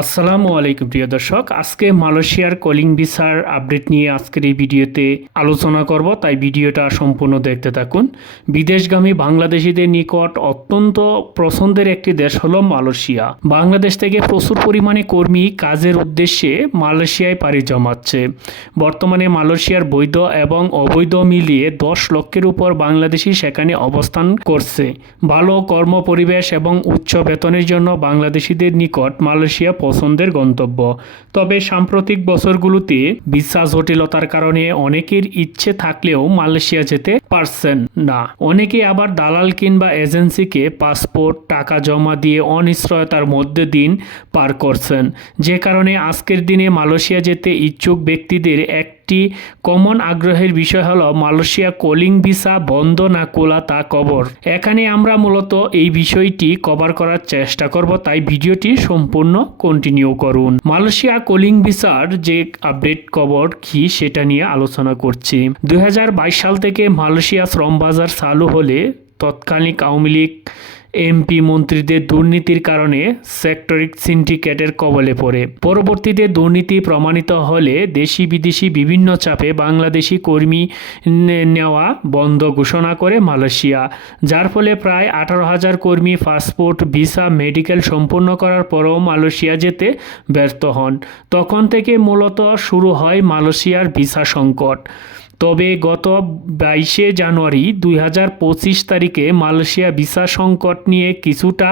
আসসালামু আলাইকুম প্রিয় দর্শক, আজকে মালয়েশিয়ার কলিং ভিসার আপডেট নিয়ে আজকের এই ভিডিওতে আলোচনা করব, তাই ভিডিওটা সম্পূর্ণ দেখতে থাকুন। বিদেশগামী বাংলাদেশিদের নিকট অত্যন্ত পছন্দের একটি দেশ হলো মালয়েশিয়া। বাংলাদেশ থেকে প্রচুর পরিমাণে কর্মী কাজের উদ্দেশ্যে মালয়েশিয়ায় পাড়ি জমাচ্ছে। বর্তমানে মালয়েশিয়ার বৈধ এবং অবৈধ মিলিয়ে 10 লক্ষের উপর বাংলাদেশি সেখানে অবস্থান করছে। ভালো কর্মপরিবেশ এবং উচ্চ বেতনের জন্য বাংলাদেশিদের নিকট মালয়েশিয়া পছন্দের গন্তব্য। তবে সাম্প্রতিক বছরগুলোতে ভিসা জটিলতার কারণে অনেকের ইচ্ছে থাকলেও মালয়েশিয়া যেতে পারছেন না। অনেকে আবার দালাল কিংবা এজেন্সিকে পাসপোর্ট টাকা জমা দিয়ে অনিশ্চয়তার মধ্যে দিন পার করছেন, যে কারণে আজকের দিনে মালয়েশিয়া যেতে ইচ্ছুক ব্যক্তিদের একটি কমন আগ্রহের বিষয় হলো মালয়েশিয়া কলিং ভিসা বন্ধ না খোলা তা কভার। এখানে আমরা মূলত এই বিষয়টি কভার করার চেষ্টা করব, তাই ভিডিওটি সম্পূর্ণ কন্টিনিউ করুন। মালয়েশিয়া কলিং ভিসার যে আপডেট খবর কি সেটা নিয়ে আলোচনা করছি। 2022 সাল থেকে মালয়েশিয়া শ্রম বাজার চালু হলে তৎকালীন আওয়ামী লীগ এমপি মন্ত্রীদের দুর্নীতির কারণে সেক্টরিক সিন্ডিকেটের কবলে পড়ে। পরবর্তীতে দুর্নীতি প্রমাণিত হলে দেশি বিদেশি বিভিন্ন চাপে বাংলাদেশি কর্মী নেওয়া বন্ধ ঘোষণা করে মালয়েশিয়া, যার ফলে প্রায় 18,000 কর্মী পাসপোর্ট ভিসা মেডিকেল সম্পন্ন করার পরও মালয়েশিয়া যেতে ব্যর্থ হন। তখন থেকে মূলত শুরু হয় মালয়েশিয়ার ভিসা সংকট। তবে গত 22 জানুয়ারি 2025 তারিখে মালয়েশিয়া ভিসা সংকট নিয়ে কিছুটা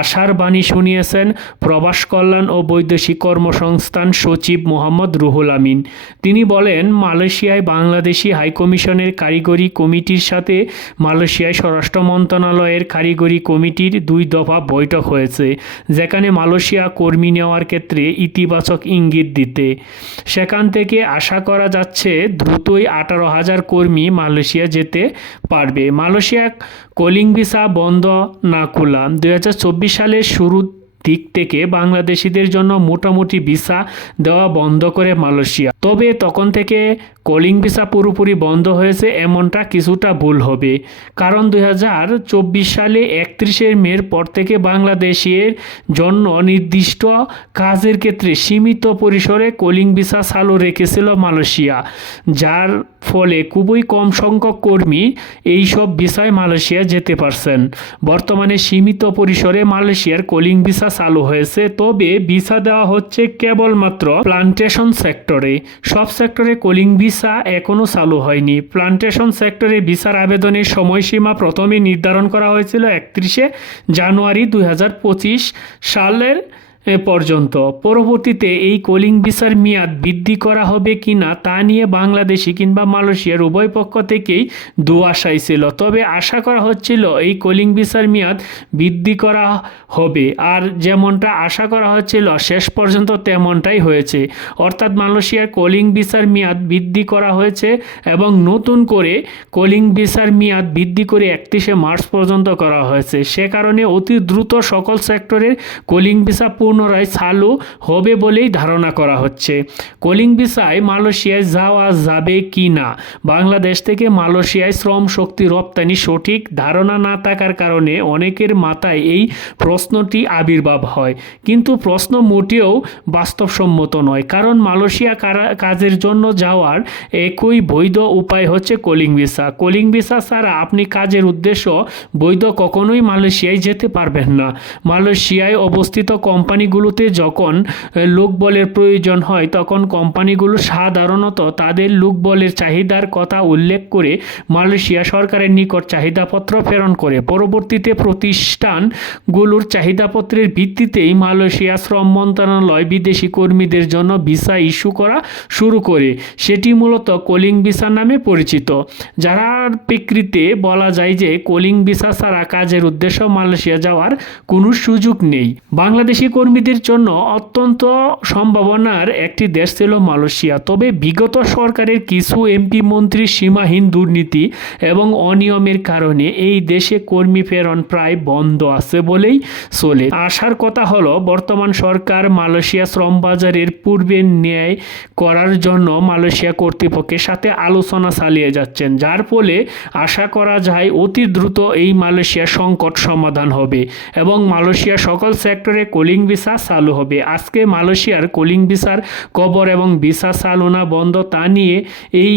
আশার বাণী শুনিয়েছেন প্রবাস কল্যাণ ও বৈদেশিক কর্মসংস্থান সচিব মোহাম্মদ রুহুল আমিন। তিনি বলেন, মালয়েশিয়ায় বাংলাদেশি হাইকমিশনের কারিগরি কমিটির সাথে মালয়েশিয়ায় স্বরাষ্ট্র মন্ত্রণালয়ের কারিগরি কমিটির 2 দফা বৈঠক হয়েছে, যেখানে মালয়েশিয়া কর্মী নেওয়ার ক্ষেত্রে ইতিবাচক ইঙ্গিত দিতে। সেখান থেকে আশা করা যাচ্ছে দ্রুতই 18,000 কর্মী মালয়েশিয়া যেতে পারবে। মালয়েশিয়া কলিং ভিসা বন্ধ না খোলা। 2024 সালের শুরুর দিক থেকে বাংলাদেশিদের জন্য মোটামুটি ভিসা দেওয়া বন্ধ করে মালয়েশিয়া। তবে তখন থেকে কলিং ভিসা পুরোপুরি বন্ধ হয়েছে এমনটা কিছুটা ভুল হবে, কারণ 2024 সালে 31 মের পর থেকে বাংলাদেশের জন্য নির্দিষ্ট কাজের ক্ষেত্রে সীমিত পরিসরে কলিং ভিসা চালু রেখেছিল মালয়েশিয়া, যার ফলে খুবই কম সংখ্যক কর্মী এইসব ভিসায় মালয়েশিয়া যেতে পারছেন। বর্তমানে সীমিত পরিসরে মালয়েশিয়ার কলিং ভিসা চালু হয়েছে, তবে ভিসা দেওয়া হচ্ছে কেবলমাত্র প্লান্টেশন সেক্টরে। সব সেক্টরে কলিং ভিসা এখনও চালু হয়নি। প্লান্টেশন সেক্টরে ভিসার আবেদনের সময়সীমা প্রথমে নির্ধারণ করা হয়েছিল 31 জানুয়ারি 2025 সালের পর্যন্ত। পরবর্তীতে এই কলিং ভিসার মেয়াদ বৃদ্ধি করা হবে কিনা তা নিয়ে বাংলাদেশি কিংবা মালয়েশিয়ার উভয় পক্ষ থেকেই দুআশাই ছিল। তবে আশা করা হচ্ছিল এই কলিং ভিসার মেয়াদ বৃদ্ধি করা হবে, আর যেমনটা আশা করা হচ্ছিল শেষ পর্যন্ত তেমনটাই হয়েছে। অর্থাৎ মালয়েশিয়ার কলিং ভিসার মেয়াদ বৃদ্ধি করা হয়েছে এবং নতুন করে কলিং ভিসার মেয়াদ বৃদ্ধি করে 31 মার্চ পর্যন্ত করা হয়েছে। সে কারণে অতি দ্রুত সকল সেক্টরের কলিং ভিসা পুনরায় চালু হবে বলেই ধারণা করা হচ্ছে। কলিং ভিসায় মালয়েশিয়ায় যাওয়া যাবে কি না, বাংলাদেশ থেকে মালয়েশিয়ায় শ্রম শক্তি রপ্তানি সঠিক ধারণা না থাকার কারণে অনেকের মাথায় এই প্রশ্নটি আবির্ভাব হয়, কিন্তু প্রশ্ন মোটেও বাস্তবসম্মত নয়, কারণ মালয়েশিয়া কাজের জন্য যাওয়ার একই বৈধ উপায় হচ্ছে কলিং ভিসা। কলিং ভিসা ছাড়া আপনি কাজের উদ্দেশ্য বৈধ কখনোই মালয়েশিয়ায় যেতে পারবেন না। মালয়েশিয়ায় অবস্থিত কোম্পানিগুলোতে যখন লোকবলের প্রয়োজন হয় তখন কোম্পানিগুলো সাধারণত তাদের লোকবলের চাহিদার কথা উল্লেখ করে মালয়েশিয়া সরকারের নিকট চাহিদাপত্র প্রেরণ করে। পরবর্তীতে প্রতিষ্ঠানগুলোর চাহিদাপত্রের ভিত্তিতেই মালয়েশিয়া শ্রম মন্ত্রণালয় বিদেশি কর্মীদের জন্য ভিসা ইস্যু করা শুরু করে। সেটি মূলত কলিং ভিসা নামে পরিচিত, যার প্রেক্ষিতে বলা যায় যে কলিং ভিসা ছাড়া কাজের উদ্দেশ্য মালয়েশিয়া যাওয়ার কোনো সুযোগ নেই। বাংলাদেশি কর্মীদের জন্য অত্যন্ত সম্ভাবনার একটি দেশ ছিল মালয়েশিয়া। তবে বিগত সরকারের কিছু এমপি মন্ত্রীর সীমাহীন দুর্নীতি এবং অনিয়মের কারণে এই দেশে কর্মী প্রেরণ প্রায় বন্ধ আছে বলেই চলে। আশার কথা হলো বর্তমান সরকার মালয়েশিয়া শ্রম বাজারের পূর্বে ন্যায় করার জন্য মালয়েশিয়া কর্তৃপক্ষের সাথে আলোচনা চালিয়ে যাচ্ছেন, যার ফলে আশা করা যায় অতি দ্রুত এই মালয়েশিয়া সংকট সমাধান হবে এবং মালয়েশিয়া সকল সেক্টরে কলিং ভিসা ভিসা চালু হবে। আজকে মালয়েশিয়ার কলিং ভিসার খবর এবং ভিসা চালু না বন্ধ তা নিয়ে এই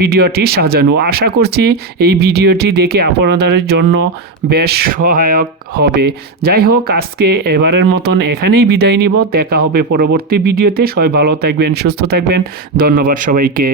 ভিডিওটি সাজানো। আশা করছি এই ভিডিওটি দেখে আপনাদের জন্য বেশ সহায়ক হবে। যাই হোক, আজকে এবারের মতন এখানেই বিদায় নিব। দেখা হবে পরবর্তী ভিডিওতে। সবাই ভালো থাকবেন, সুস্থ থাকবেন। ধন্যবাদ সবাইকে।